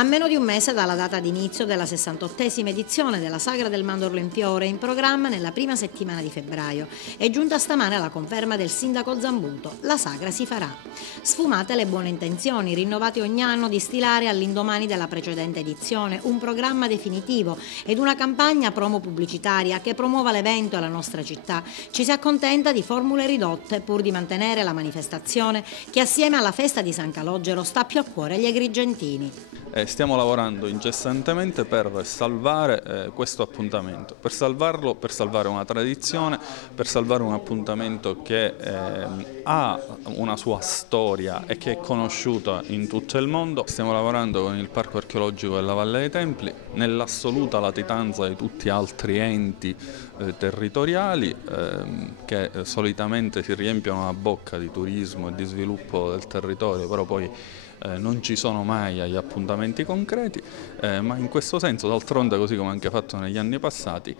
A meno di un mese dalla data d'inizio della 68esima edizione della Sagra del Mandorlo in Fiore, in programma nella prima settimana di febbraio, è giunta stamane la conferma del sindaco Zambuto: la sagra si farà. Sfumate le buone intenzioni, rinnovate ogni anno di stilare all'indomani della precedente edizione un programma definitivo ed una campagna promo pubblicitaria che promuova l'evento e la nostra città, ci si accontenta di formule ridotte pur di mantenere la manifestazione che assieme alla festa di San Calogero sta più a cuore agli agrigentini. Stiamo lavorando incessantemente per salvare questo appuntamento, per salvarlo, per salvare una tradizione, per salvare un appuntamento che ha una sua storia e che è conosciuta in tutto il mondo. Stiamo lavorando con il Parco Archeologico della Valle dei Templi, nell'assoluta latitanza di tutti gli altri enti territoriali che solitamente si riempiono la bocca di turismo e di sviluppo del territorio, però poi non ci sono mai agli appuntamenti concreti, ma in questo senso, d'altronde, così come anche fatto negli anni passati,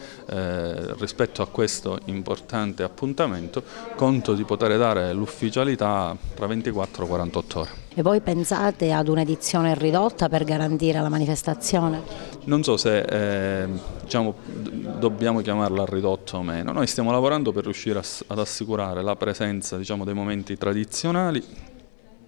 rispetto a questo importante appuntamento, conto di poter dare l'ufficialità tra 24 e 48 ore. E voi pensate ad un'edizione ridotta per garantire la manifestazione? Non so se dobbiamo chiamarla ridotta o meno. Noi stiamo lavorando per riuscire ad assicurare la presenza, dei momenti tradizionali.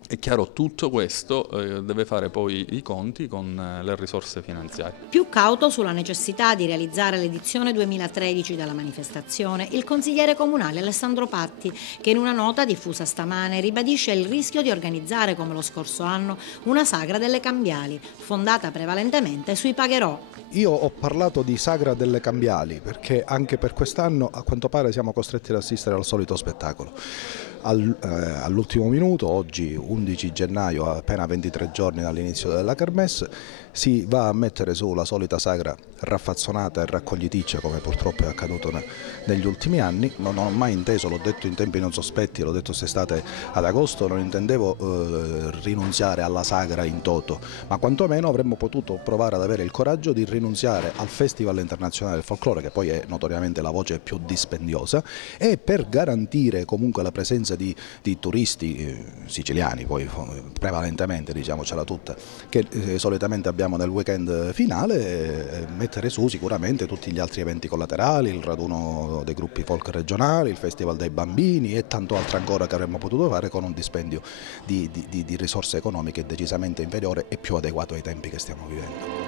È chiaro, tutto questo deve fare poi i conti con le risorse finanziarie. Più cauto sulla necessità di realizzare l'edizione 2013 della manifestazione, il consigliere comunale Alessandro Patti, che in una nota diffusa stamane ribadisce il rischio di organizzare, come lo scorso anno, una sagra delle cambiali, fondata prevalentemente sui pagherò. Io ho parlato di sagra delle cambiali perché anche per quest'anno a quanto pare siamo costretti ad assistere al solito spettacolo. All'ultimo minuto, oggi 11 gennaio, appena 23 giorni dall'inizio della Kermesse, si va a mettere su la solita sagra raffazzonata e raccogliticcia, come purtroppo è accaduto negli ultimi anni. Non ho mai inteso, l'ho detto in tempi non sospetti, l'ho detto quest'estate ad agosto, non intendevo rinunziare alla sagra in toto, ma quantomeno avremmo potuto provare ad avere il coraggio di rinunziare al Festival Internazionale del Folklore, che poi è notoriamente la voce più dispendiosa, e per garantire comunque la presenza di turisti siciliani, poi prevalentemente, diciamocela tutta, che solitamente abbiamo nel weekend finale, mettere su sicuramente tutti gli altri eventi collaterali, il raduno dei gruppi folk regionali, il Festival dei bambini e tanto altro ancora che avremmo potuto fare con un dispendio di risorse economiche decisamente inferiore e più adeguato ai tempi che stiamo vivendo.